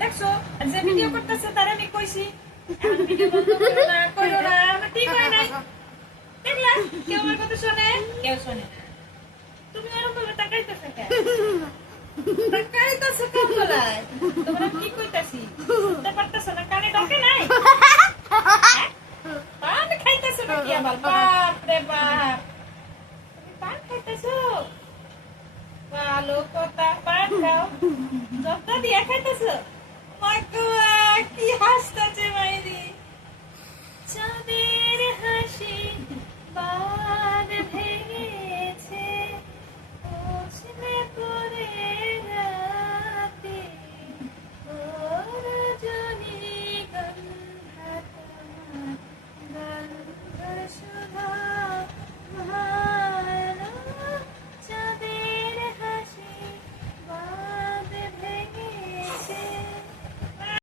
দেখছো যে ভিডিও করতেছে তার আমি কইছি এখন ভিডিও বন্ধ করো না আমার ঠিক হয় নাই দেখলা কেউ আমার কথা শোনে কেউ শোনে না তুমি এরকম ভাবে তাকাইতেছো কেন তাকাইতেছো কেন বলাই তোমরা কি কইতাছি বুঝতে পারতেছো না কানে ঢোকে নাই পান খাইতেছো নাকি আবার বাপ রে বাপ তুমি পান খাইতেছো ভালো কথা পান খাও যত দিয়ে খাইতেছো মাগো কি হাসতেছে মাইরি